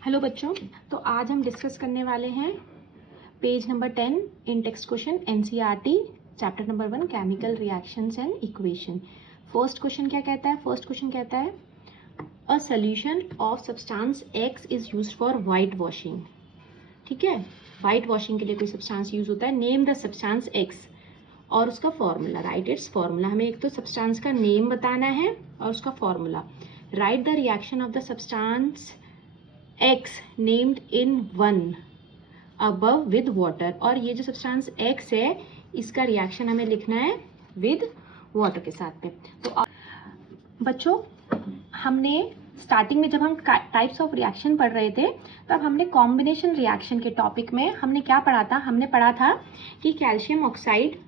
Hello बच्चों, तो आज हम डिस्कस करने वाले हैं page number 10 in text question NCERT chapter number 1 chemical reactions and equation. First question क्या कहता है? फर्स्ट क्वेश्चन कहता है a solution of substance x is used for white washing. ठीक है, वाइट वॉशिंग के लिए कोई सब्सटेंस यूज होता है। नेम द सब्सटेंस एक्स और उसका फॉर्मूला, राइट इट्स फॉर्मूला। हमें एक तो सब्सटेंस का नेम बताना है और उसका formula. Right the reaction of the substance X named in 1 above with water। और ये जो सब्सटेंस X है इसका रिएक्शन हमें लिखना है विद वाटर के साथ में। तो बच्चों, हमने स्टार्टिंग में जब हम टाइप्स ऑफ रिएक्शन पढ़ रहे थे तब हमने कॉम्बिनेशन रिएक्शन के टॉपिक में हमने क्या पढ़ा था? हमने पढ़ा था कि कैल्शियम ऑक्साइड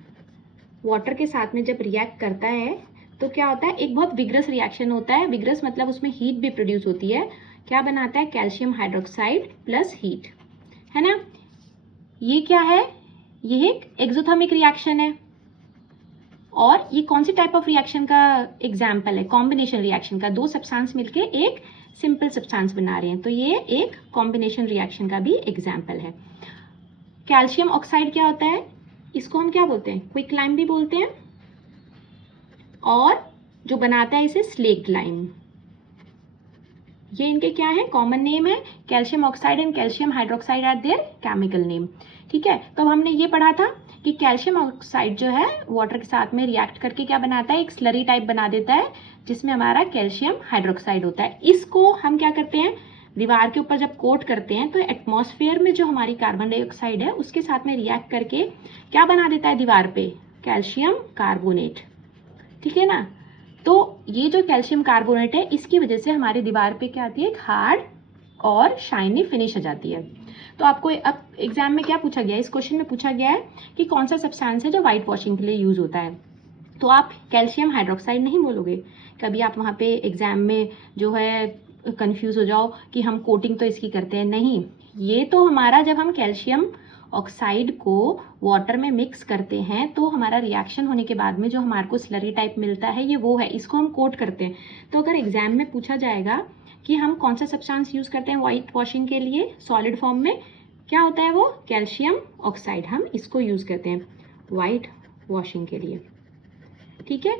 वाटर के साथ में जब रिएक्ट करता है तो क्या होता है, एक बहुत विग्रस रिएक्शन होता है। विग्रस मतलब उसमें हीट भी प्रोड्यूस होती है। क्या बनाता है? कैल्शियम हाइड्रोक्साइड प्लस हीट, है ना। ये क्या है? ये एक एक्सोथर्मिक रिएक्शन है। और ये कौन सी टाइप ऑफ रिएक्शन का एग्जाम्पल है? कॉम्बिनेशन रिएक्शन का। दो सब्सटेंस मिलके एक सिंपल सब्सटेंस बना रहे हैं, तो ये एक कॉम्बिनेशन रिएक्शन का भी एग्जाम्पल है। कैल्शियम ऑक्साइड क्या होता है? इसको हम क्या बोलते हैं? क्विकलाइम भी बोलते हैं। और जो बनाता है इसे स्लेक्ड लाइम। ये इनके क्या है? कॉमन नेम है। Calcium oxide and calcium hydroxide are their chemical name. ठीक है, तो हमने ये पढ़ा था कि कैल्शियम ऑक्साइड जो है वाटर के साथ में रिएक्ट करके क्या बनाता है? एक स्लरी टाइप बना देता है जिसमें हमारा कैल्शियम हाइड्रोक्साइड होता है। इसको हम क्या करते हैं? दीवार के ऊपर जब कोट करते हैं तो एटमॉस्फेयर में जो हमारी कार्बन डाइऑक्साइड है उसके साथ में रिएक्ट करके क्या बना देता है दीवार पे? Calcium carbonate. ठीक है ना। तो ये जो कैल्शियम कार्बोनेट है इसकी वजह से हमारी दीवार पे क्या आती है? एक हार्ड और शाइनी फिनिश आ जाती है। तो आपको अब एग्जाम में क्या पूछा गया है? इस क्वेश्चन में पूछा गया है कि कौन सा सब्सटेंस है जो व्हाइट वॉशिंग के लिए यूज होता है। तो आप कैल्शियम हाइड्रोक्साइड नहीं बोलोगे। कभी आप वहाँ पे एग्जाम में जो है कंफ्यूज हो जाओ कि हम कोटिंग तो इसकी करते हैं। नहीं, ये तो हमारा जब हम कैल्शियम ऑक्साइड को वाटर में मिक्स करते हैं तो हमारा रिएक्शन होने के बाद में जो हमारे को स्लरी टाइप मिलता है ये वो है, इसको हम कोट करते हैं। तो अगर एग्जाम में पूछा जाएगा कि हम कौन सा सब्सटेंस यूज करते हैं व्हाइट वॉशिंग के लिए सॉलिड फॉर्म में, क्या होता है वो? Calcium oxide. हम इसको यूज करते हैं व्हाइट वॉशिंग के लिए। ठीक है,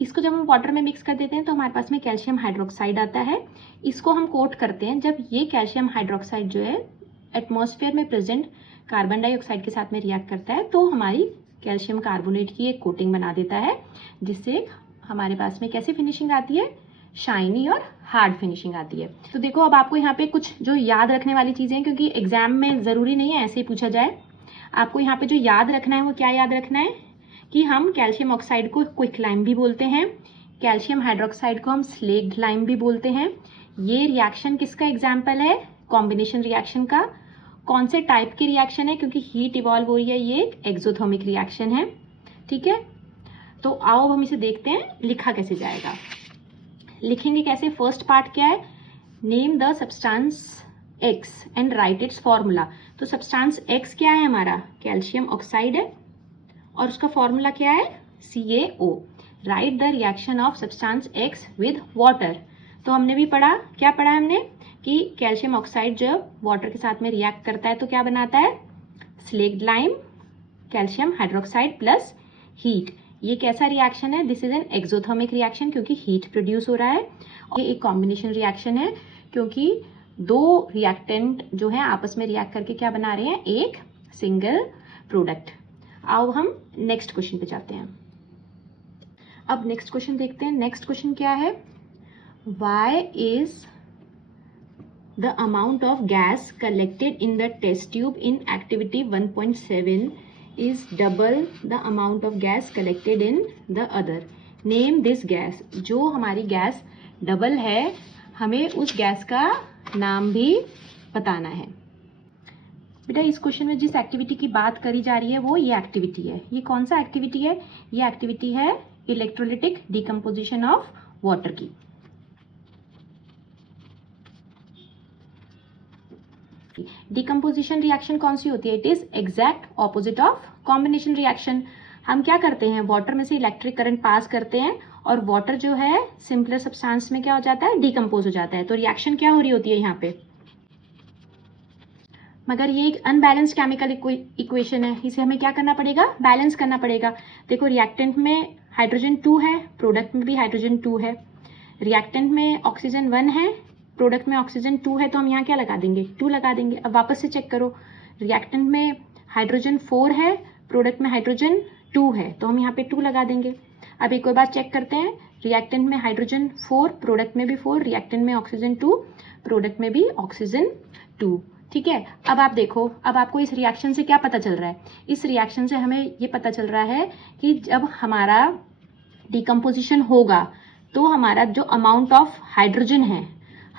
इसको जब हम वाटर में मिक्स कर देते हैं तो हमारे पास में कैल्शियम हाइड्रोक्साइड आता है। इसको हम कोट करते हैं जब ये कैल्शियम हाइड्रोक्साइड जो है एटमॉस्फेयर में प्रेजेंट कार्बन डाइऑक्साइड के साथ में रिएक्ट करता है तो हमारी कैल्शियम कार्बोनेट की एक कोटिंग बना देता है जिससे हमारे पास में कैसी फिनिशिंग आती है? शाइनी और हार्ड फिनिशिंग आती है। तो देखो, अब आपको यहाँ पे कुछ जो याद रखने वाली चीजें हैं, क्योंकि एग्जाम में जरूरी नहीं है ऐसे ही पूछा जाए। आपको यहाँ पे जो याद रखना है वो क्या याद रखना है कि हम कैल्शियम ऑक्साइड को क्विकलाइम भी बोलते हैं, कैल्शियम हाइड्रोक्साइड को हम स्लेक्ड लाइम भी बोलते हैं। ये रिएक्शन किसका एग्जाम्पल है? कॉम्बिनेशन रिएक्शन का। कौन से टाइप की रिएक्शन है? क्योंकि हीट इवॉल्व हो रही है, ये एक एक्सोथर्मिक रिएक्शन है। ठीक है, तो आओ हम इसे देखते हैं लिखा कैसे जाएगा। लिखेंगे कैसे? फर्स्ट पार्ट क्या है? Name the substance x and right it's formula. तो सब्सटेंस एक्स क्या है हमारा? कैल्शियम ऑक्साइड है और उसका फॉर्मूला क्या है? CaO। Right the reaction of substance x with water. तो हमने भी पढ़ा, क्या पढ़ा हमने कि कैल्शियम ऑक्साइड जब वाटर के साथ में रिएक्ट करता है तो क्या बनाता है? Slaked lime, calcium hydroxide plus heat. ये कैसा रिएक्शन है? This is an exothermic reaction क्योंकि हीट प्रोड्यूस हो रहा है। और ये एक कॉम्बिनेशन रिएक्शन है क्योंकि दो रिएक्टेंट जो है आपस में रिएक्ट करके क्या बना रहे हैं? एक सिंगल प्रोडक्ट। आओ हम नेक्स्ट क्वेश्चन पे जाते हैं। अब नेक्स्ट क्वेश्चन देखते हैं। नेक्स्ट क्वेश्चन क्या है? Why is the amount of gas collected in the test tube in activity 1.7 is double the amount of gas collected in the other? Name this gas। जो हमारी गैस डबल है हमें उस gas का नाम भी बताना है। बेटा, इस क्वेश्चन में जिस एक्टिविटी की बात करी जा रही है वो ये एक्टिविटी है। ये कौन सा एक्टिविटी है? ये एक्टिविटी है इलेक्ट्रोलिटिक डिकम्पोजिशन ऑफ वाटर की। डिकम्पोजिशन रिएक्शन कौन सी होती है? It is exact opposite of combination reaction. हम क्या करते हैं? वाटर में से इलेक्ट्रिक करंट पास करते हैं और वाटर जो है सिंपलर सब्सटेंस में क्या हो जाता है? डिकम्पोज हो जाता है। तो रिएक्शन क्या हो रही होती है यहाँ पे? मगर ये एक अनबैलेंस्ड केमिकल इक्वेशन है, इसे हमें क्या करना पड़ेगा, बैलेंस करना पड़ेगा। देखो रिएक्टेंट में हाइड्रोजन 2 है, प्रोडक्ट में भी हाइड्रोजन 2 है, रिएक्टेंट में ऑक्सीजन 1 है, प्रोडक्ट में ऑक्सीजन 2 है, तो हम यहाँ क्या लगा देंगे, 2 लगा देंगे। अब वापस से चेक करो, रिएक्टेंट में हाइड्रोजन 4 है, प्रोडक्ट में हाइड्रोजन 2 है, तो हम यहाँ पे 2 लगा देंगे। अब एक और बात चेक करते हैं, रिएक्टेंट में हाइड्रोजन 4, प्रोडक्ट में भी 4, रिएक्टेंट में ऑक्सीजन 2, प्रोडक्ट में भी ऑक्सीजन 2। ठीक है, अब आप देखो, अब आपको इस रिएक्शन से क्या पता चल रहा है, इस रिएक्शन से हमें ये पता चल रहा है कि जब हमारा डिकम्पोजिशन होगा तो हमारा जो अमाउंट ऑफ हाइड्रोजन है,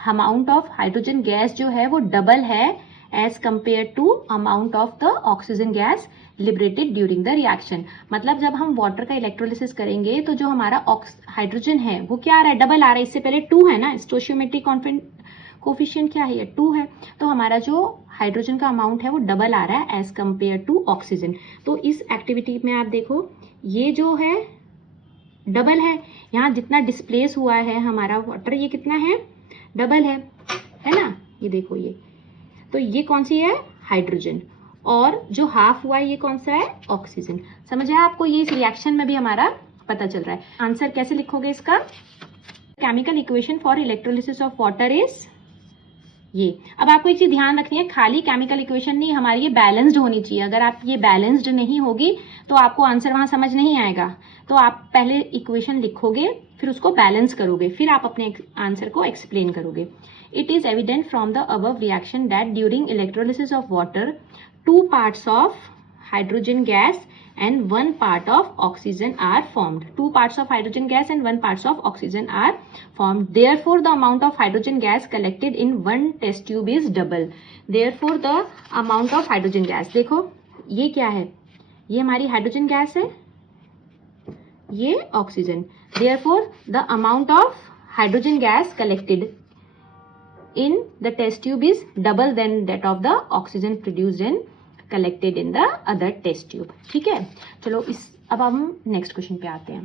अमाउंट ऑफ हाइड्रोजन गैस जो है वो डबल है as compare to amount of the oxygen gas liberated during the reaction. मतलब जब हम वाटर का इलेक्ट्रोलिसिस करेंगे तो जो हमारा हाइड्रोजन है वो क्या आ रहा है, डबल आ रहा है। इससे पहले 2 है ना, स्टोइचियोमेट्रिक कोफिशिएंट क्या है, 2 है, तो हमारा जो हाइड्रोजन का अमाउंट है वो डबल आ रहा है एज कंपेयर टू ऑक्सीजन। तो इस एक्टिविटी में आप देखो ये जो है डबल है, यहाँ जितना डिस्प्लेस हुआ है हमारा वाटर ये कितना है, डबल है ना, ये देखो ये, तो ये कौन सी है, हाइड्रोजन, और जो हाफ हुआ है ये कौन सा है, ऑक्सीजन। समझ आया आपको, ये इस रिएक्शन में भी हमारा पता चल रहा है। आंसर कैसे लिखोगे इसका, chemical equation for electrolysis of water is ये। अब आपको एक चीज ध्यान रखनी है, खाली केमिकल इक्वेशन नहीं, हमारी ये बैलेंस्ड होनी चाहिए। अगर आप ये बैलेंस्ड नहीं होगी तो आपको आंसर वहां समझ नहीं आएगा। तो आप पहले इक्वेशन लिखोगे, फिर उसको बैलेंस करोगे, फिर आप अपने आंसर को एक्सप्लेन करोगे। It is evident from the above reaction that during electrolysis of water 2 parts of hydrogen gas and 1 part of oxygen are formed. 2 parts of hydrogen gas and 1 parts of oxygen are formed. Therefore, the amount of hydrogen gas collected in one test tube is double. Therefore, the amount of hydrogen gas. देखो ये क्या है, ये हमारी hydrogen gas है, ये oxygen. Therefore, the amount of hydrogen gas collected in the test tube is double than that of the oxygen produced and collected in the other test tube. ठीक है, चलो अब हम नेक्स्ट क्वेश्चन पे आते हैं।